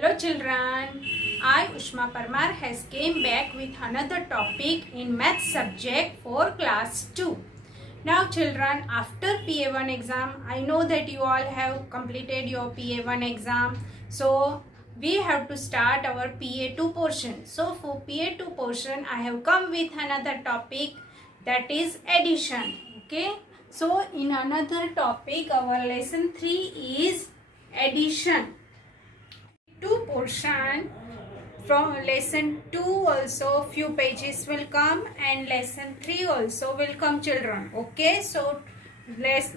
Hello children, I Ushma Parmar has came back with another topic in math subject for class 2. Now children, after PA1 exam, I know that you all have completed your PA1 exam. So we have to start our PA2 portion. So for PA2 portion, I have come with another topic, that is addition. Okay. So in another topic, our lesson 3 is addition. 2 portion from lesson 2 also few pages will come, and lesson 3 also will come children. Okay, so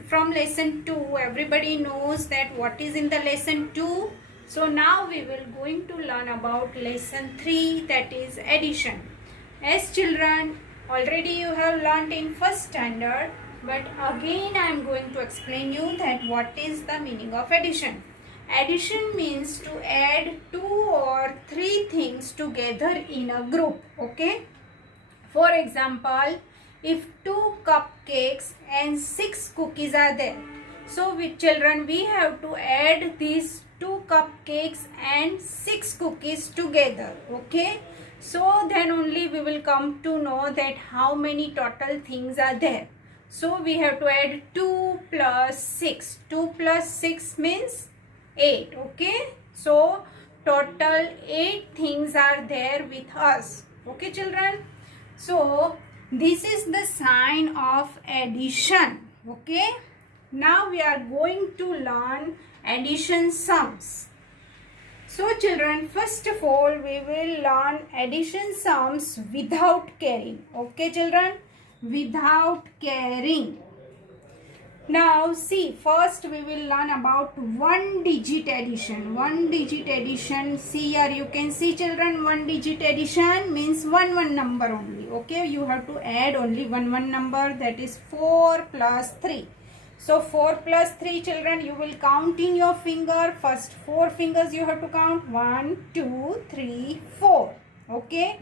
from lesson 2 everybody knows that what is in the lesson 2. So now we will going to learn about lesson 3, that is addition. As children, already you have learnt in first standard, but again I am going to explain you that what is the meaning of addition. Addition means to add 2 or 3 things together in a group. Okay. For example, if 2 cupcakes and 6 cookies are there, so with children we have to add these 2 cupcakes and 6 cookies together. Okay. So then only we will come to know that how many total things are there. So we have to add 2 plus 6. 2 plus 6 means 8. Okay, so total 8 things are there with us. Okay children, so this is the sign of addition. Okay, now we are going to learn addition sums. So children, first of all we will learn addition sums without carrying. Okay children, without carrying. Now see, first we will learn about one digit addition. One digit addition, see here you can see children, one digit addition means one number only. Okay, you have to add only one number, that is 4 plus 3. So 4 plus 3 children, you will count in your finger. First 4 fingers you have to count, 1, 2, 3, 4. Okay,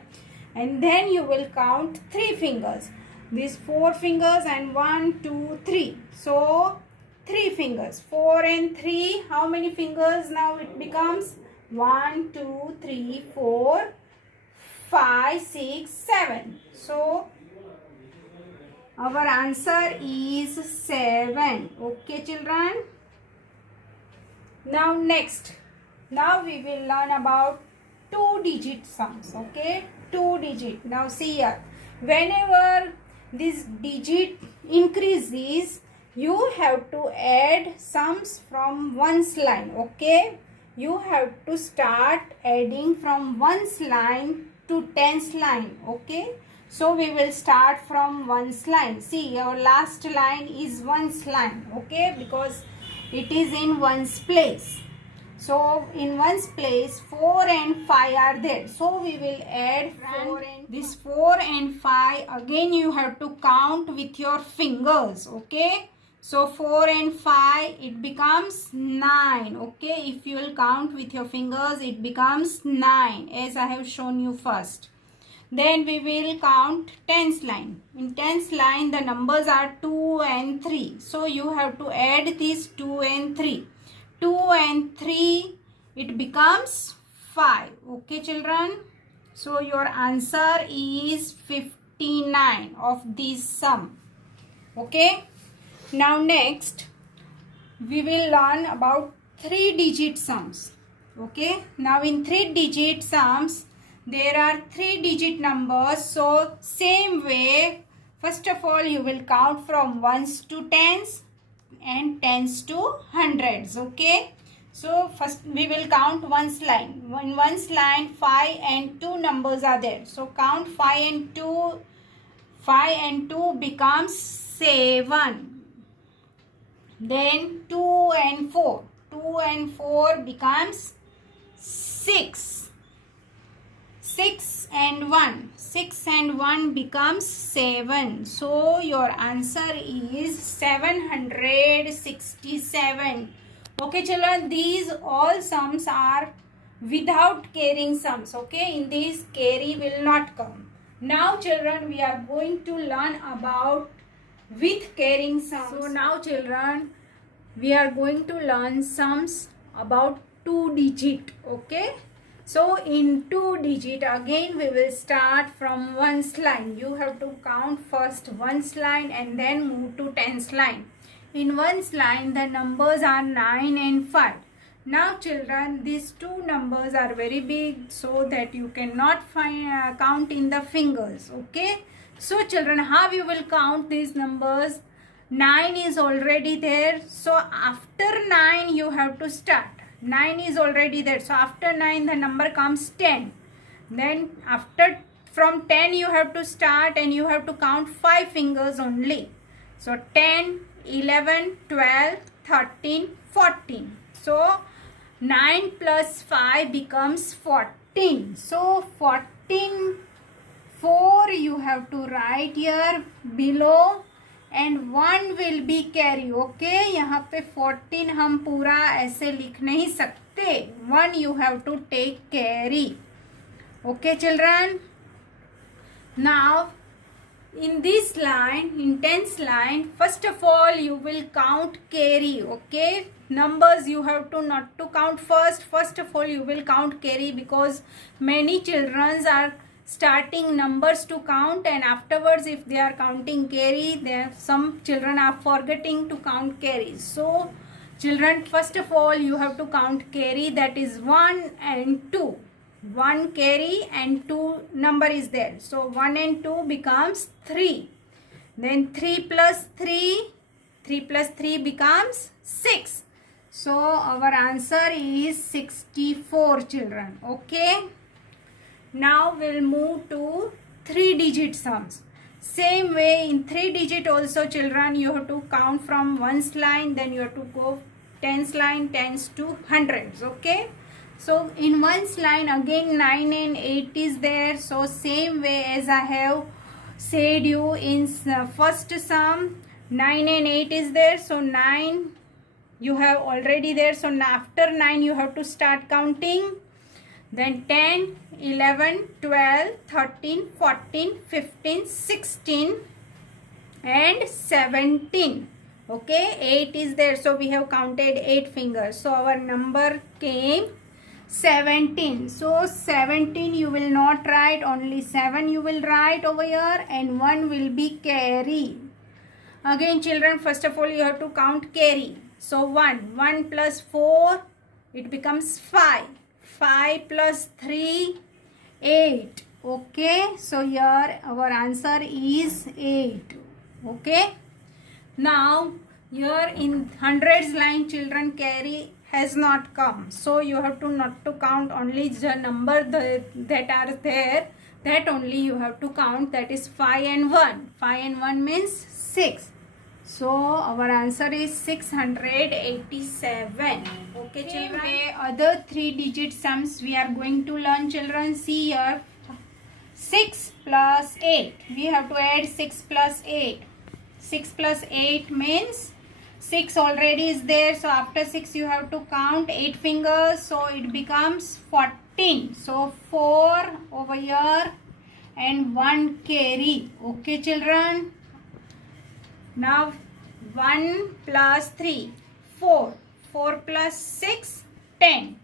and then you will count 3 fingers. These 4 fingers and 1, 2, 3. So 3 fingers. 4 and 3. How many fingers now it becomes? 1, 2, 3, 4, 5, 6, 7. So our answer is 7. Okay children. Now next. Now we will learn about 2 digit sums. Okay. 2 digit. Now see here. Whenever this digit increases, you have to add sums from ones line. Okay, you have to start adding from ones line to tens line. Okay, so we will start from ones line. See, our last line is ones line. Okay, because it is in ones place. So in ones place 4 and 5 are there. So we will add 4 and this 4 and 5 again you have to count with your fingers. Okay. So 4 and 5 it becomes 9. Okay. If you will count with your fingers it becomes 9 as I have shown you first. Then we will count tens line. In tens line the numbers are 2 and 3. So you have to add these 2 and 3. 2 and 3 it becomes 5. Okay children, so your answer is 59 of this sum. Okay, now next we will learn about 3 digit sums. Okay, now in 3 digit sums there are 3 digit numbers. So same way, first of all you will count from ones to tens and tens to hundreds. Okay, so first we will count ones line. In ones line 5 and 2 numbers are there, so count 5 and 2. 5 and 2 becomes 7. Then 2 and 4. 2 and 4 becomes 6. 6 and 1. 6 and 1 becomes 7. So your answer is 767. Okay children, these all sums are without carrying sums. Okay, in these carry will not come. Now children, we are going to learn about with carrying sums. So now children, we are going to learn sums about 2 digit. Okay, so in 2 digit again we will start from ones line. You have to count first ones line and then move to tens line. In ones line the numbers are 9 and 5. Now children, these two numbers are very big so that you cannot count in the fingers. Okay, so children, how you will count these numbers? 9 is already there, so after 9 you have to start. 9 is already there, so after 9 the number comes 10. Then after, from 10 you have to start and you have to count 5 fingers only. So 10, 11, 12, 13, 14. So 9 plus 5 becomes 14. So 14, 4 you have to write here below and 1 will be carry. Okay, यहाँ पे 14 हम पूरा ऐसे लिख नहीं सकते. 1 you have to take carry. Okay children. Now in this line, in tens line, first of all you will count carry. Okay, numbers you have to not to count first. First of all you will count carry because many children are starting numbers to count and afterwards if they are counting carry, there some children are forgetting to count carries. So children, first of all you have to count carry, that is 1 and 2. 1 carry and 2 number is there, so 1 and 2 becomes 3. Then 3 plus 3 becomes 6. So our answer is 64 children. Okay, now we'll move to 3 digit sums. Same way in 3 digit also children, you have to count from ones line, then you have to go tens line, tens to hundreds. Okay, so in ones line again 9 and 8 is there. So same way as I have said you in first sum, 9 and 8 is there. So 9 you have already there. So after 9 you have to start counting. Then 10, 11, 12, 13, 14, 15, 16 and 17. Okay, 8 is there. So we have counted 8 fingers. So our number came 17. So 17 you will not write, only 7 you will write over here and 1 will be carry. Again children, first of all you have to count carry. So 1 plus 4 it becomes 5. 5 plus 3, 8. Okay, so here our answer is 8. Okay, now here in hundreds line children, carry has not come, so you have to not to count only the number that are there, that only you have to count, that is 5 and 1. 5 and 1 means 6. So our answer is 687. Okay children, other 3 digit sums we are going to learn children. See here, 6 plus 8, we have to add 6 plus 8. 6 plus 8 means 6 already is there, so after 6 you have to count 8 fingers, so it becomes 14. So 4 over here and 1 carry. Okay children, now 1 plus 3, 4. 4 plus 6, 10.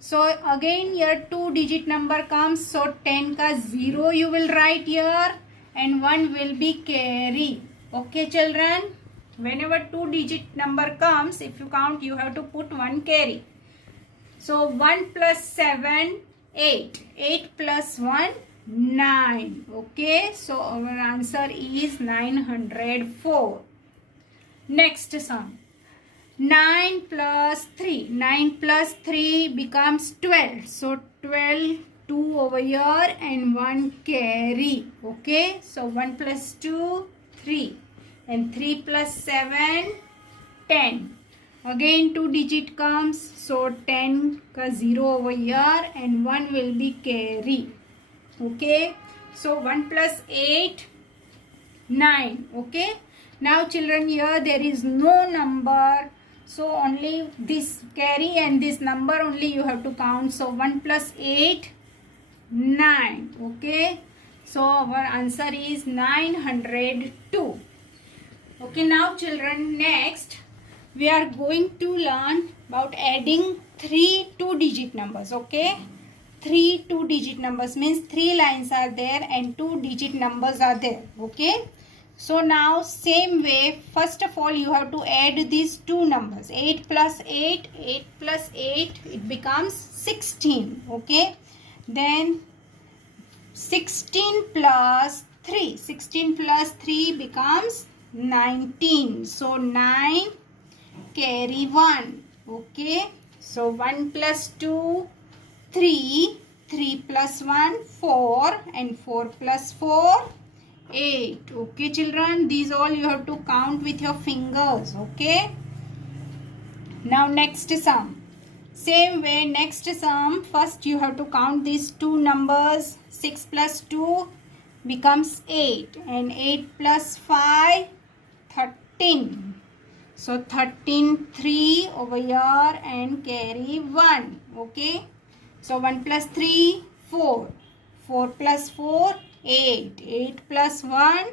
So again here 2 digit number comes, so 10 ka 0 you will write here and 1 will be carry. Okay children, whenever 2 digit number comes, if you count you have to put 1 carry. So 1 plus 7, 8. 8 plus 1, 9. Okay, so our answer is 904. Next sum, 9 plus 3. 9 plus 3 becomes 12. So 12, 2 over here and 1 carry. Okay, so 1 plus 2, 3 and 3 plus 7, 10. Again 2 digit comes, so 10 ka 0 over here and 1 will be carry. Okay, so 1 plus 8, 9. Okay, now children, here there is no number, so only this carry and this number only you have to count. So 1 plus 8, 9. Okay, so our answer is 902. Okay, now children, next we are going to learn about adding 3 two-digit numbers. Okay, 3 two-digit numbers means 3 lines are there and 2-digit numbers are there. Okay, so now same way, first of all you have to add these two numbers. 8 plus 8, 8 plus 8, it becomes 16. Okay, then 16 plus 3, 16 plus 3 becomes 19. So 9 carry 1. Okay, so 1 plus 2, 3, 3 plus 1, 4, and 4 plus 4, 8. Okay children, these all you have to count with your fingers. Okay, now next sum. Same way, next sum, first you have to count these two numbers. 6 plus 2 becomes 8, and 8 plus 5, 13. So 13, 3 over here and carry 1. Okay, so 1 plus 3, 4. 4 plus 4, 8. 8 plus 1,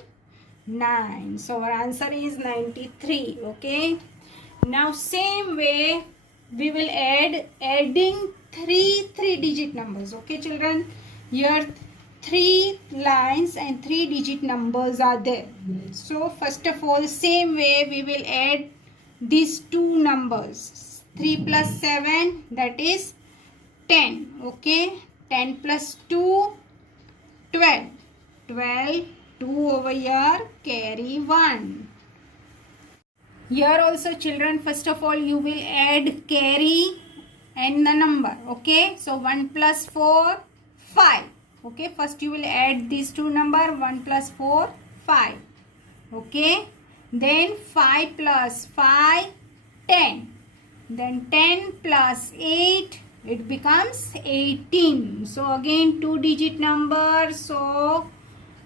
9. So our answer is 93. Okay, now same way we will adding three digit numbers. Okay children, here 3 lines and 3-digit numbers are there. So first of all, same way we will add these two numbers. 3 plus 7, that is 10. Okay, 10 plus 2, 12. 12, 2 over here, carry 1. Here also children, first of all you will add carry and the number. Okay, so 1 plus 4, 5. Okay, first you will add these two number. 1 plus 4, 5. Okay, then 5 plus 5, 10. Then 10 plus 8, it becomes 18. So again 2-digit number, so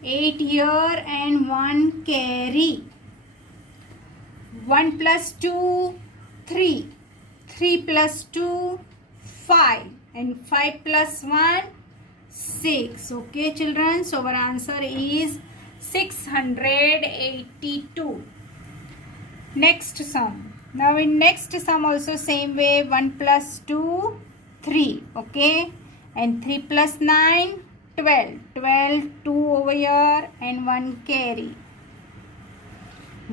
8 here and 1 carry. 1 plus 2, 3. 3 plus 2, 5. And 5 plus 1, 6. Okay children, so our answer is 682. Next sum. Now in next sum also same way, 1 plus 2, 3. Okay, and 3 plus 9, 12. 12, 2 over here and 1 carry.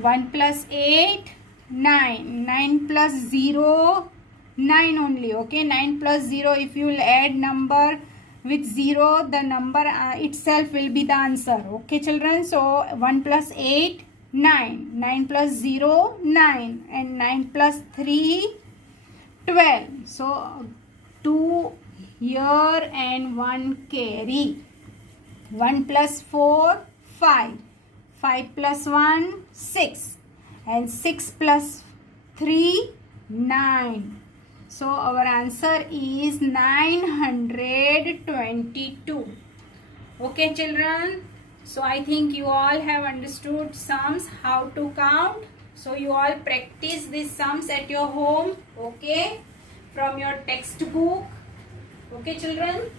1 plus 8, 9. 9 plus 0, 9 only. Okay, 9 plus 0, if you will add number with 0, the number itself will be the answer. Okay children, so 1 plus 8, 9. 9 plus 0, 9. And 9 plus 3, 12. So 2 here and 1 carry. 1 plus 4, 5. 5 plus 1, 6. And 6 plus 3, 9. So our answer is 922. Okay children, so I think you all have understood sums, how to count. So you all practice these sums at your home. Okay, from your textbook. Okay children.